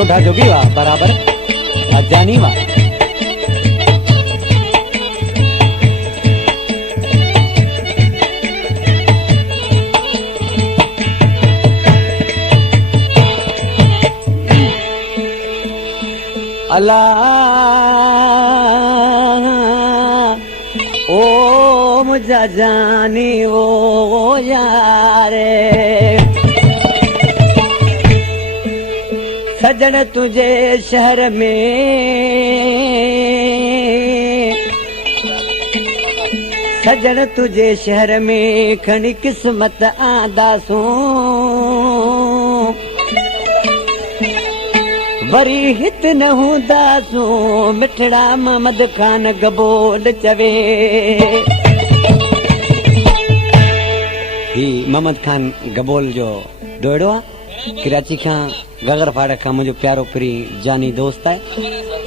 सोढ़ा जोगी वा बराबर जानी वा अल्लाह ओ मुझा जानी वो यारे सजन तुझे शहर में सजन तुझे शहर में खणी किस्मत आंदासूं वरी हित न हूंदासूं मिठड़ा मोहम्मद खान गबोल चवे ही मोहम्मद खान गबोल जो दोड़ो आहे कराची खां गगर फाड़ खां मुंहिंजो प्यारो परी जानी दोस्त आहे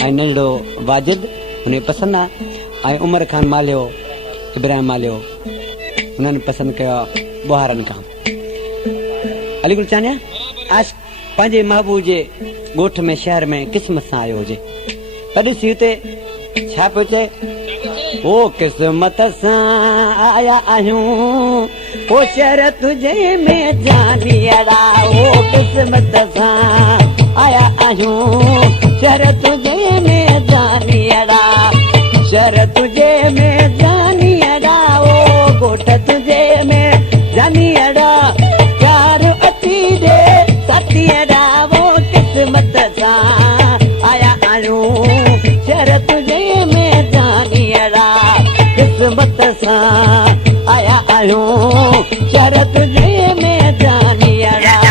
ऐं नंढड़ो वाजिद उन पसंदि आहे ऐं उमर खान मालियो इब्राहिम मालियो उन्हनि पसंदि कयो बुहारनि खां अलीगुल चानिया आश पंहिंजे महबूब जे ॻोठ में शहर में किस्मत सां आयो हुजे पर ॾिसी हुते छा पियो चए ओ किस्मत सां आया आहियूं ओ शहर तुझे में जानियड़ा ओ किस्मत सां आया आहियूं शहर तुझे में जानियड़ा शहर तुझे में जानियड़ा ओ ॻोठ तुझे में जानियड़ा प्यार अची दे साथियड़ा किस्मत सां आया आहियूं शहर तुझे में जानियड़ा किस्मत सां आया आहियूं शहर तुझे में जानियड़ा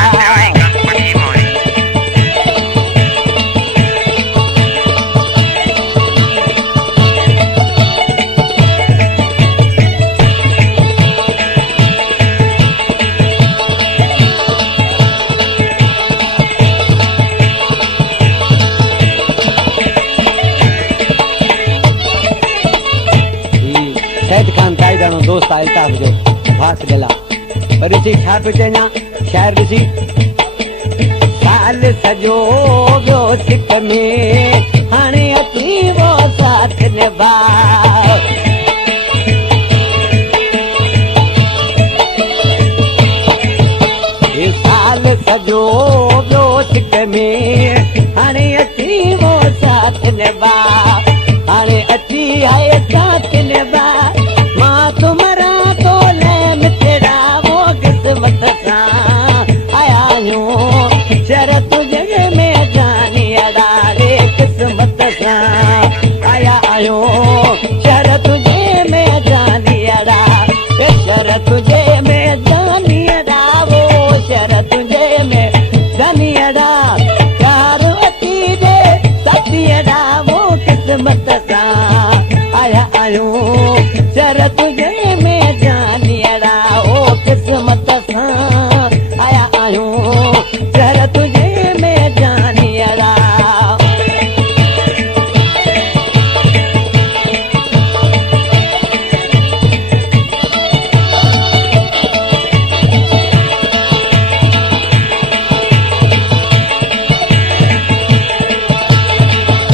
दोस्त आयता जो भास गला पर इसी छा पे चना शायर ॾिसी साल सजो वियो सिक में हाणे अची वो साथ निभा साल सजो वियो सिक में हाणे अची वो साथ निभा हाणे अची आए साथ निभा तुम्हारा तो ले मिठड़ा वो किस्मत सां आया आहियूं शहर तुझे में जानियड़ा रे किस्मत सां आया आहियूं शहर तुझे में जानियड़ा शहर तुझे में जानियड़ा वो शहर तुझे में जानियड़ा प्यार अची दे साथियड़ा वो किस्मत सां आया आहियूं शहर तुझे में जानियड़ा ओ किस्मत सां आया आहियूं शहर तुझे में जानियड़ा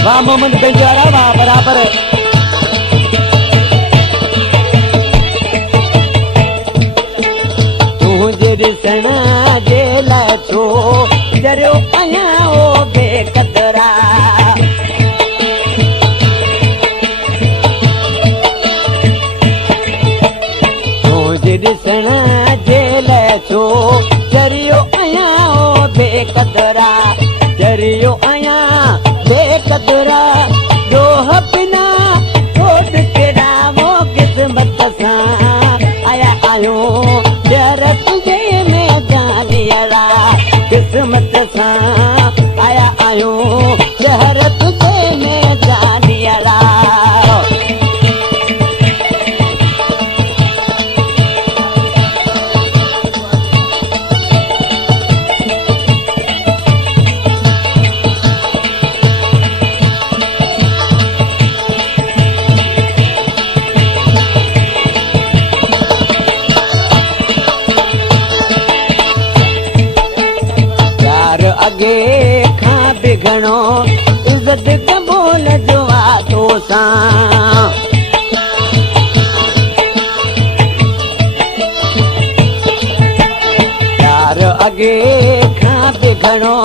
वाह मोहम्मद बेंजारा वाह बराबर ॾिसणा जे लाइ छो डरियो आहियां ओ बेक़दरा तुंहिंजे ॾिसणा जे लाइ छो डरियो आहियां ओ बेक़दरा डरियो आहियां बेक़दरा जो बिना कोट कहिड़ा वो किस्मत सां आया आहियूं शहर तुझे में जानियड़ा किस्मत सां आया आहियूं शहर तुझे में जानियड़ा अगे खां बि घणो इज़त क़बूल जो आहे तोसां प्यार अॻे खां बि घणो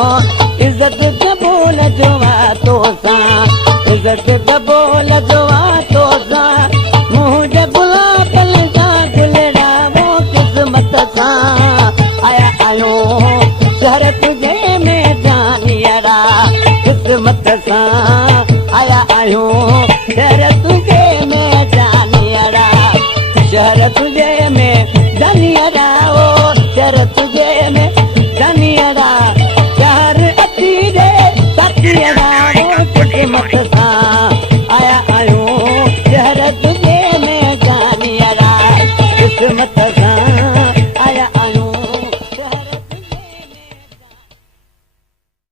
इज़त क़बूल जो आहे तोसां इज़त क़बूल जो आहे तोसां मुंहुं जे गुलाबनि सां गुलड़ावो क़िस्मत सां आया आहियूं शहर तुंहिंजे में जानियरा क़िस्मत सां आया आहियूं शहर तुंहिंजे में जानियरा शहर तुंहिंजे में जानियरा ओ शहर तुंहिंजे में जानियरा शहर अची रे साथियरा ओ क़िस्मत सां आया आहियूं शहर तुंहिंजे में जानियरा क़िस्मत